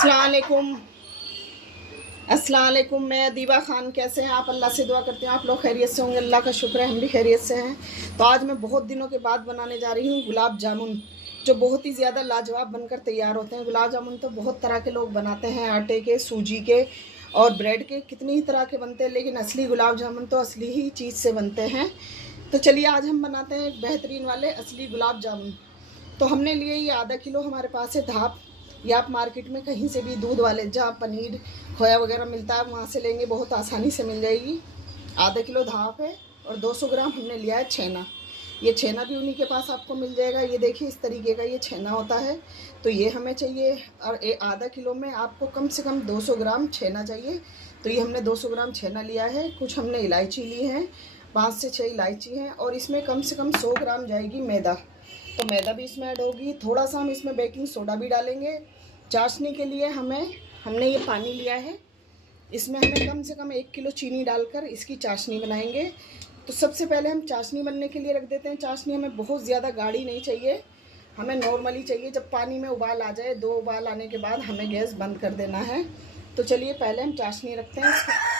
अस्सलामुअलैकुम। अस्सलामुअलैकुम। मैं दीवा खान। कैसे हैं आप? अल्लाह से दुआ करते हैं आप लोग खैरियत से होंगे। अल्लाह का शुक्र है हम भी खैरियत से हैं। तो आज मैं बहुत दिनों के बाद बनाने जा रही हूँ गुलाब जामुन, जो बहुत ही ज़्यादा लाजवाब बनकर तैयार होते हैं। गुलाब जामुन तो बहुत तरह के लोग बनाते हैं, आटे के, सूजी के और ब्रेड के, कितनी ही तरह के बनते हैं, लेकिन असली गुलाब जामुन तो असली ही चीज़ से बनते हैं। तो चलिए आज हम बनाते हैं एक बेहतरीन वाले असली गुलाब जामुन। तो हमने लिए ये आधा किलो हमारे पास है धाप, या आप मार्केट में कहीं से भी दूध वाले जहाँ पनीर खोया वगैरह मिलता है वहाँ से लेंगे, बहुत आसानी से मिल जाएगी। आधा किलो धाप है और 200 ग्राम हमने लिया है छेना। ये छेना भी उन्हीं के पास आपको मिल जाएगा। ये देखिए इस तरीके का ये छेना होता है, तो ये हमें चाहिए। और आधा किलो में आपको कम से कम 200 ग्राम छेना चाहिए। तो ये हमने 200 ग्राम छेना लिया है। कुछ हमने इलायची ली है, 5 से 6 इलायची हैं। और इसमें कम से कम 100 ग्राम जाएगी मैदा, तो मैदा भी इसमें ऐड होगी। थोड़ा सा हम इसमें बेकिंग सोडा भी डालेंगे। चाशनी के लिए हमने ये पानी लिया है, इसमें हमें कम से कम 1 किलो चीनी डालकर इसकी चाशनी बनाएंगे। तो सबसे पहले हम चाशनी बनने के लिए रख देते हैं। चाशनी हमें बहुत ज़्यादा गाढ़ी नहीं चाहिए, हमें नॉर्मली चाहिए। जब पानी में उबाल आ जाए, 2 उबाल आने के बाद हमें गैस बंद कर देना है। तो चलिए पहले हम चाशनी रखते हैं इसको।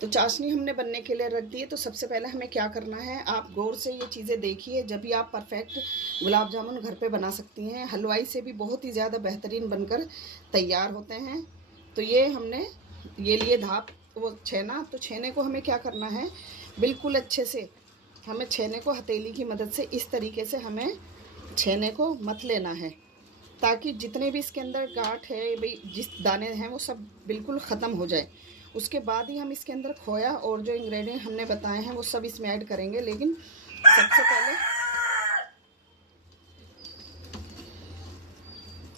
तो चाशनी हमने बनने के लिए रख दी है। तो सबसे पहले हमें क्या करना है, आप गौर से ये चीज़ें देखिए, जब भी आप परफेक्ट गुलाब जामुन घर पे बना सकती हैं। हलवाई से भी बहुत ही ज़्यादा बेहतरीन बनकर तैयार होते हैं। तो ये हमने ये लिए धाप, वो छेना। तो छेने को हमें क्या करना है, बिल्कुल अच्छे से हमें छेने को हथेली की मदद से इस तरीके से हमें छेने को मथ लेना है, ताकि जितने भी इसके अंदर गांठ है, भाई जिस दाने हैं, वो सब बिल्कुल ख़त्म हो जाए। उसके बाद ही हम इसके अंदर खोया और जो इंग्रेडिएंट हमने बताए हैं वो सब इसमें ऐड करेंगे। लेकिन सबसे पहले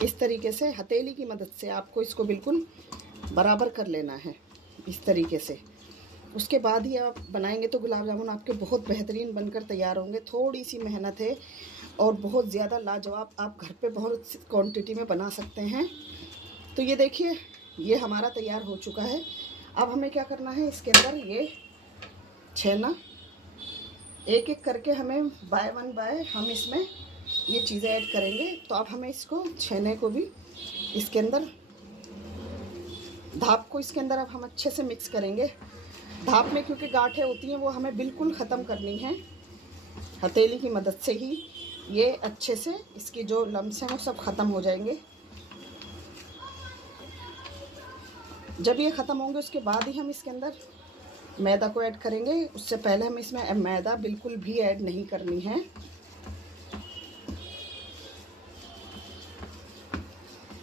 इस तरीके से हथेली की मदद से आपको इसको बिल्कुल बराबर कर लेना है, इस तरीके से। उसके बाद ही आप बनाएंगे तो गुलाब जामुन आपके बहुत बेहतरीन बनकर तैयार होंगे। थोड़ी सी मेहनत है और बहुत ज़्यादा लाजवाब, आप घर पे बहुत क्वांटिटी में बना सकते हैं। तो ये देखिए ये हमारा तैयार हो चुका है। अब हमें क्या करना है, इसके अंदर ये छेना एक एक करके हमें बाय वन बाय हम इसमें ये चीज़ें ऐड करेंगे। तो अब हमें इसको छेने को भी इसके अंदर, धाप को इसके अंदर अब हम अच्छे से मिक्स करेंगे। धाप में क्योंकि गांठें होती हैं वो हमें बिल्कुल ख़त्म करनी है। हथेली की मदद से ही ये अच्छे से इसकी जो लम्स हैं वो सब ख़त्म हो जाएंगे। जब ये ख़त्म होंगे उसके बाद ही हम इसके अंदर मैदा को ऐड करेंगे। उससे पहले हम इसमें मैदा बिल्कुल भी ऐड नहीं करनी है।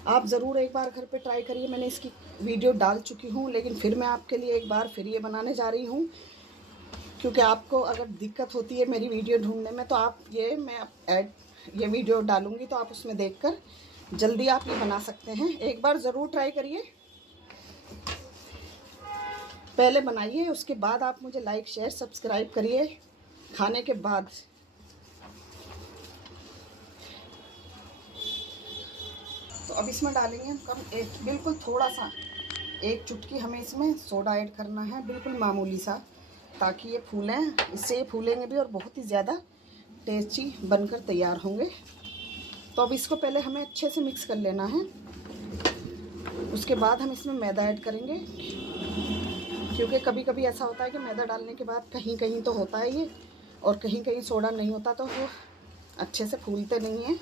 आप ज़रूर एक बार घर पे ट्राई करिए। मैंने इसकी वीडियो डाल चुकी हूँ, लेकिन फिर मैं आपके लिए एक बार फिर ये बनाने जा रही हूँ, क्योंकि आपको अगर दिक्कत होती है मेरी वीडियो ढूंढने में, तो आप ये वीडियो डालूँगी तो आप उसमें देखकर जल्दी आप ये बना सकते हैं। एक बार ज़रूर ट्राई करिए, पहले बनाइए, उसके बाद आप मुझे लाइक शेयर सब्सक्राइब करिए खाने के बाद। तो अब इसमें डालेंगे हम बिल्कुल थोड़ा सा, 1 चुटकी हमें इसमें सोडा ऐड करना है, बिल्कुल मामूली सा, ताकि ये फूलें। इससे ये फूलेंगे भी और बहुत ही ज़्यादा टेस्टी बनकर तैयार होंगे। तो अब इसको पहले हमें अच्छे से मिक्स कर लेना है। उसके बाद हम इसमें मैदा ऐड करेंगे, क्योंकि कभी कभी ऐसा होता है कि मैदा डालने के बाद कहीं कहीं तो होता है ये, और कहीं कहीं सोडा नहीं होता, तो वो अच्छे से फूलते नहीं हैं।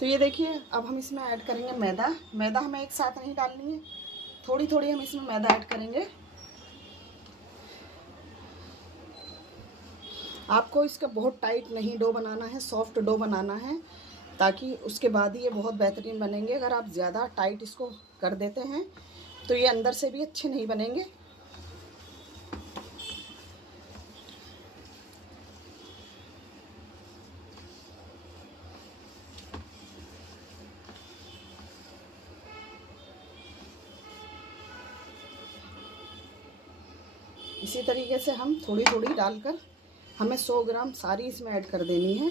तो ये देखिए अब हम इसमें ऐड करेंगे मैदा हमें एक साथ नहीं डालनी है, थोड़ी थोड़ी हम इसमें मैदा ऐड करेंगे। आपको इसका बहुत टाइट नहीं डो बनाना है, सॉफ्ट डो बनाना है, ताकि उसके बाद ही ये बहुत बेहतरीन बनेंगे। अगर आप ज़्यादा टाइट इसको कर देते हैं तो ये अंदर से भी अच्छे नहीं बनेंगे। इसी तरीके से हम थोड़ी थोड़ी डालकर, हमें 100 ग्राम सारी इसमें ऐड कर देनी है।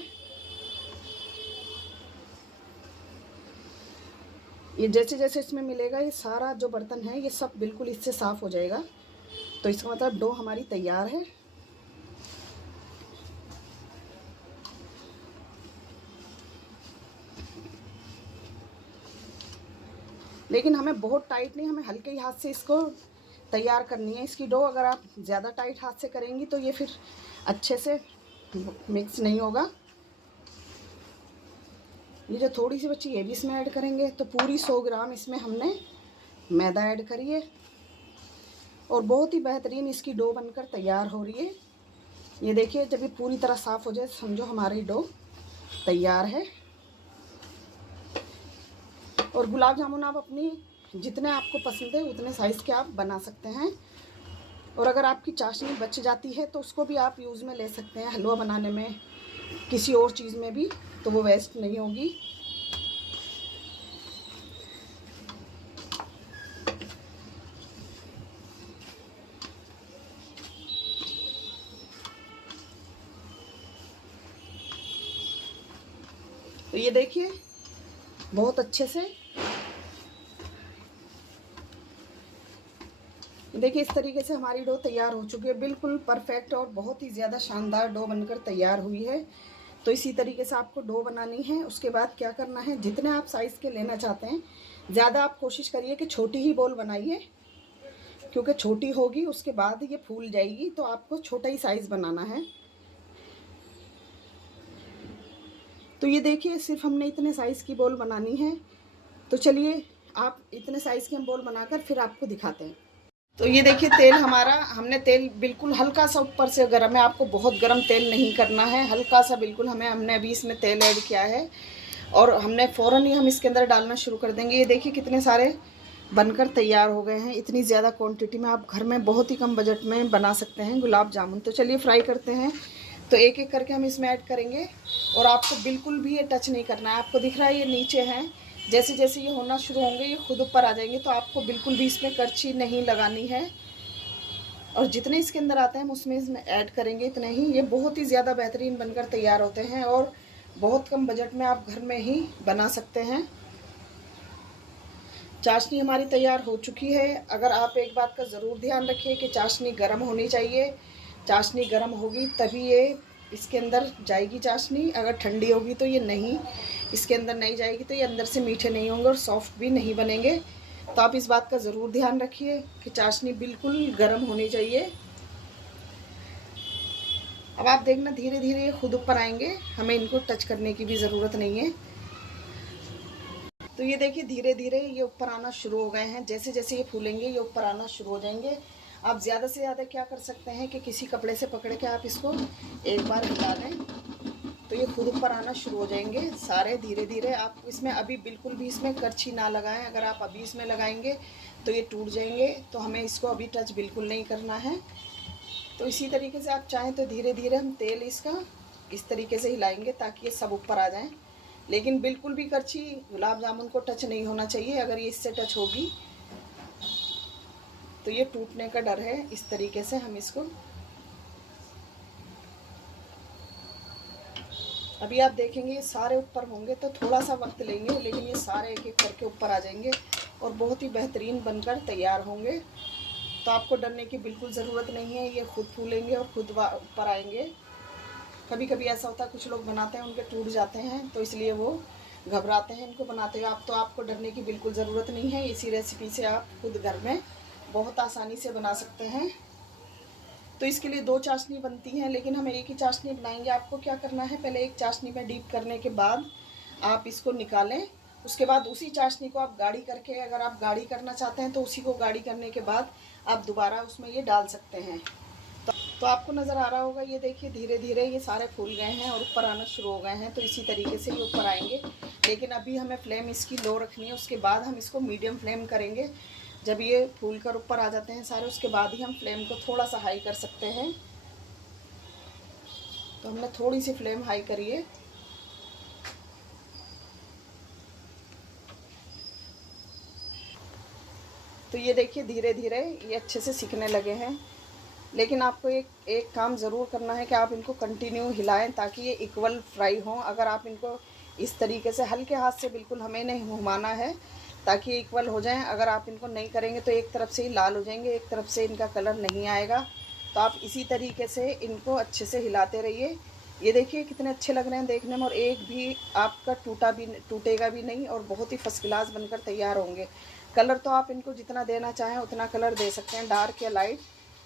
ये जैसे जैसे इसमें मिलेगा, ये सारा जो बर्तन है ये सब बिल्कुल इससे साफ़ हो जाएगा। तो इसका मतलब डो हमारी तैयार है। लेकिन हमें बहुत टाइट नहीं, हमें हल्के ही हाथ से इसको तैयार करनी है इसकी डो। अगर आप ज़्यादा टाइट हाथ से करेंगी तो ये फिर अच्छे से मिक्स नहीं होगा। ये जो थोड़ी सी बची ये भी इसमें ऐड करेंगे। तो पूरी 100 ग्राम इसमें हमने मैदा ऐड करिए और बहुत ही बेहतरीन इसकी डो बनकर तैयार हो रही है। ये देखिए, जब ये पूरी तरह साफ़ हो जाए समझो हमारी डो तैयार है। और गुलाब जामुन आप अपनी जितने आपको पसंद है उतने साइज़ के आप बना सकते हैं। और अगर आपकी चाशनी बच जाती है तो उसको भी आप यूज़ में ले सकते हैं, हलवा बनाने में, किसी और चीज़ में भी, तो वो वेस्ट नहीं होगी। तो ये देखिए बहुत अच्छे से, देखिए इस तरीके से हमारी डो तैयार हो चुकी है, बिल्कुल परफेक्ट और बहुत ही ज़्यादा शानदार डो बनकर तैयार हुई है। तो इसी तरीके से आपको डो बनानी है। उसके बाद क्या करना है, जितने आप साइज़ के लेना चाहते हैं, ज़्यादा आप कोशिश करिए कि छोटी ही बॉल बनाइए, क्योंकि छोटी होगी उसके बाद ये फूल जाएगी, तो आपको छोटा ही साइज़ बनाना है। तो ये देखिए सिर्फ हमने इतने साइज़ की बॉल बनानी है। तो चलिए आप इतने साइज़ की हम बॉल बनाकर फिर आपको दिखाते हैं। तो ये देखिए तेल हमारा, हमने तेल बिल्कुल हल्का सा ऊपर से गर्म है, आपको बहुत गर्म तेल नहीं करना है, हल्का सा बिल्कुल हमने अभी इसमें तेल ऐड किया है और हमने फ़ौरन ही हम इसके अंदर डालना शुरू कर देंगे। ये देखिए कितने सारे बनकर तैयार हो गए हैं। इतनी ज़्यादा क्वांटिटी में आप घर में बहुत ही कम बजट में बना सकते हैं गुलाब जामुन। तो चलिए फ्राई करते हैं। तो एक एक करके हम इसमें ऐड करेंगे और आपको बिल्कुल भी ये टच नहीं करना है। आपको दिख रहा है ये नीचे हैं, जैसे जैसे ये होना शुरू होंगे ये खुद ऊपर आ जाएंगे। तो आपको बिल्कुल भी इसमें करछी नहीं लगानी है और जितने इसके अंदर आते हैं हम उसमें इसमें ऐड करेंगे इतने ही। ये बहुत ही ज़्यादा बेहतरीन बनकर तैयार होते हैं और बहुत कम बजट में आप घर में ही बना सकते हैं। चाशनी हमारी तैयार हो चुकी है। अगर आप एक बात का ज़रूर ध्यान रखिए कि चाशनी गर्म होनी चाहिए। चाशनी गर्म होगी तभी ये इसके अंदर जाएगी चाशनी। अगर ठंडी होगी तो ये नहीं, इसके अंदर नहीं जाएगी, तो ये अंदर से मीठे नहीं होंगे और सॉफ्ट भी नहीं बनेंगे। तो आप इस बात का ज़रूर ध्यान रखिए कि चाशनी बिल्कुल गर्म होनी चाहिए। अब आप देखना धीरे धीरे ये खुद ऊपर आएंगे, हमें इनको टच करने की भी ज़रूरत नहीं है। तो ये देखिए धीरे धीरे ये ऊपर आना शुरू हो गए हैं। जैसे जैसे ये फूलेंगे ये ऊपर आना शुरू हो जाएंगे। आप ज़्यादा से ज़्यादा क्या कर सकते हैं कि किसी कपड़े से पकड़ के आप इसको एक बार हिला लें तो ये खुद ऊपर आना शुरू हो जाएंगे सारे धीरे धीरे। आप इसमें अभी बिल्कुल भी इसमें करछी ना लगाएं। अगर आप अभी इसमें लगाएंगे तो ये टूट जाएंगे। तो हमें इसको अभी टच बिल्कुल नहीं करना है। तो इसी तरीके से आप चाहें तो धीरे धीरे हम तेल इसका इस तरीके से हिलाएंगे ताकि ये सब ऊपर आ जाएं। लेकिन बिल्कुल भी करछी गुलाब जामुन को टच नहीं होना चाहिए। अगर ये इससे टच होगी तो ये टूटने का डर है। इस तरीके से हम इसको, अभी आप देखेंगे ये सारे ऊपर होंगे तो थोड़ा सा वक्त लेंगे, लेकिन ये सारे एक एक करके ऊपर आ जाएंगे और बहुत ही बेहतरीन बनकर तैयार होंगे। तो आपको डरने की बिल्कुल ज़रूरत नहीं है, ये खुद फूलेंगे और खुद ऊपर आएंगे। कभी कभी ऐसा होता है कुछ लोग बनाते हैं उनके टूट जाते हैं तो इसलिए वो घबराते हैं इनको बनाते हुए। आप तो आपको डरने की बिल्कुल ज़रूरत नहीं है। इसी रेसिपी से आप खुद घर में बहुत आसानी से बना सकते हैं। तो इसके लिए 2 चाशनी बनती हैं, लेकिन हम एक ही चाशनी बनाएंगे। आपको क्या करना है, पहले एक चाशनी में डीप करने के बाद आप इसको निकालें। उसके बाद उसी चाशनी को आप गाढ़ी करके, अगर आप गाढ़ी करना चाहते हैं तो उसी को गाढ़ी करने के बाद आप दोबारा उसमें ये डाल सकते हैं। तो आपको नज़र आ रहा होगा, ये देखिए धीरे धीरे ये सारे फूल गए हैं और ऊपर आना शुरू हो गए हैं। तो इसी तरीके से ये ऊपर आएंगे। लेकिन अभी हमें फ्लेम इसकी लो रखनी है। उसके बाद हम इसको मीडियम फ्लेम करेंगे। जब ये फूल कर ऊपर आ जाते हैं सारे, उसके बाद ही हम फ्लेम को थोड़ा सा हाई कर सकते हैं। तो हमने थोड़ी सी फ्लेम हाई करी है। तो ये देखिए धीरे धीरे ये अच्छे से सिकने लगे हैं। लेकिन आपको एक काम ज़रूर करना है कि आप इनको कंटिन्यू हिलाएं ताकि ये इक्वल फ्राई हों। अगर आप इनको इस तरीके से हल्के हाथ से, बिल्कुल हमें नहीं घुमाना है ताकि इक्वल हो जाएं। अगर आप इनको नहीं करेंगे तो एक तरफ से ही लाल हो जाएंगे, एक तरफ से इनका कलर नहीं आएगा। तो आप इसी तरीके से इनको अच्छे से हिलाते रहिए। ये देखिए कितने अच्छे लग रहे हैं देखने में और एक भी आपका टूटेगा भी नहीं और बहुत ही फर्स्ट क्लास बनकर तैयार होंगे। कलर तो आप इनको जितना देना चाहें उतना कलर दे सकते हैं, डार्क या लाइट।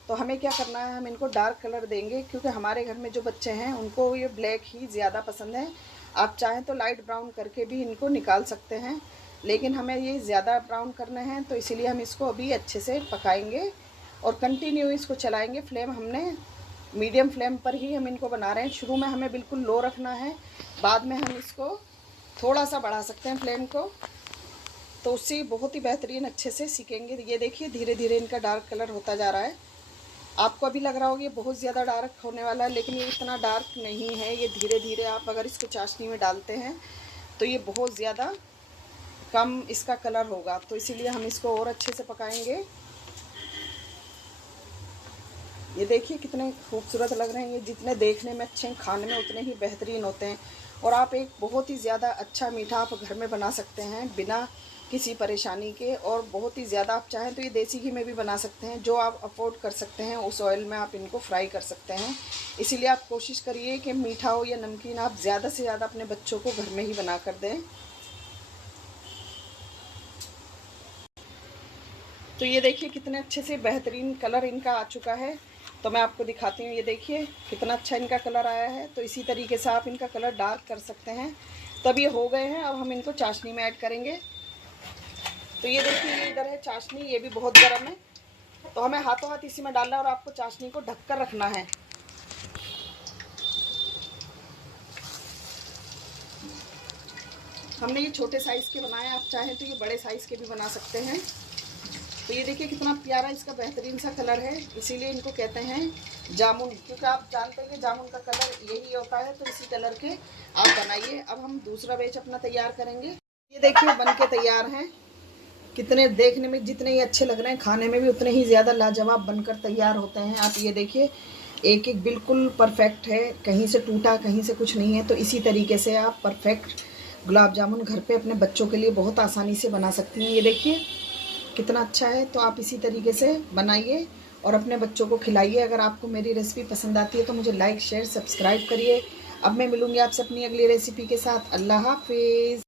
तो हमें क्या करना है, हम इनको डार्क कलर देंगे क्योंकि हमारे घर में जो बच्चे हैं उनको ये ब्लैक ही ज़्यादा पसंद है। आप चाहें तो लाइट ब्राउन करके भी इनको निकाल सकते हैं, लेकिन हमें ये ज़्यादा ब्राउन करना है, तो इसीलिए हम इसको अभी अच्छे से पकाएंगे और कंटिन्यू इसको चलाएंगे। फ्लेम हमने मीडियम फ्लेम पर ही हम इनको बना रहे हैं। शुरू में हमें बिल्कुल लो रखना है, बाद में हम इसको थोड़ा सा बढ़ा सकते हैं फ्लेम को, तो उससे बहुत ही बेहतरीन अच्छे से सीखेंगे। ये देखिए धीरे धीरे इनका डार्क कलर होता जा रहा है। आपको अभी लग रहा होगा ये बहुत ज़्यादा डार्क होने वाला है, लेकिन ये इतना डार्क नहीं है। ये धीरे धीरे आप अगर इसको चाशनी में डालते हैं तो ये बहुत ज़्यादा कम इसका कलर होगा, तो इसीलिए हम इसको और अच्छे से पकाएंगे। ये देखिए कितने खूबसूरत लग रहे हैं। ये जितने देखने में अच्छे हैं, खाने में उतने ही बेहतरीन होते हैं। और आप एक बहुत ही ज़्यादा अच्छा मीठा आप घर में बना सकते हैं बिना किसी परेशानी के। और बहुत ही ज़्यादा आप चाहें तो ये देसी घी में भी बना सकते हैं, जो आप अफोर्ड कर सकते हैं उस ऑयल में आप इनको फ्राई कर सकते हैं। इसीलिए आप कोशिश करिए कि मीठा हो या नमकीन, आप ज़्यादा से ज़्यादा अपने बच्चों को घर में ही बना कर दें। तो ये देखिए कितने अच्छे से बेहतरीन कलर इनका आ चुका है। तो मैं आपको दिखाती हूँ, ये देखिए कितना अच्छा इनका कलर आया है। तो इसी तरीके से आप इनका कलर डार्क कर सकते हैं। तब ये हो गए हैं, अब हम इनको चाशनी में ऐड करेंगे। तो ये देखिए ये इधर है चाशनी, ये भी बहुत गर्म है, तो हमें हाथों हाथ इसी में डालना है और आपको चाशनी को ढककर रखना है। हमने ये छोटे साइज़ के बनाए, आप चाहें तो ये बड़े साइज़ के भी बना सकते हैं। तो ये देखिए कितना प्यारा इसका बेहतरीन सा कलर है, इसीलिए इनको कहते हैं जामुन, क्योंकि आप जानते हैं कि जामुन का कलर यही होता है। तो इसी कलर के आप बनाइए। अब हम दूसरा बैच अपना तैयार करेंगे। ये देखिए बन के तैयार हैं। कितने देखने में जितने ही अच्छे लग रहे हैं, खाने में भी उतने ही ज़्यादा लाजवाब बनकर तैयार होते हैं। आप ये देखिए एक एक बिल्कुल परफेक्ट है, कहीं से टूटा कहीं से कुछ नहीं है। तो इसी तरीके से आप परफेक्ट गुलाब जामुन घर पे अपने बच्चों के लिए बहुत आसानी से बना सकती हैं। ये देखिए कितना अच्छा है। तो आप इसी तरीके से बनाइए और अपने बच्चों को खिलाइए। अगर आपको मेरी रेसिपी पसंद आती है तो मुझे लाइक शेयर सब्सक्राइब करिए। अब मैं मिलूँगी आपसे अपनी अगली रेसिपी के साथ। अल्लाह हाफिज़।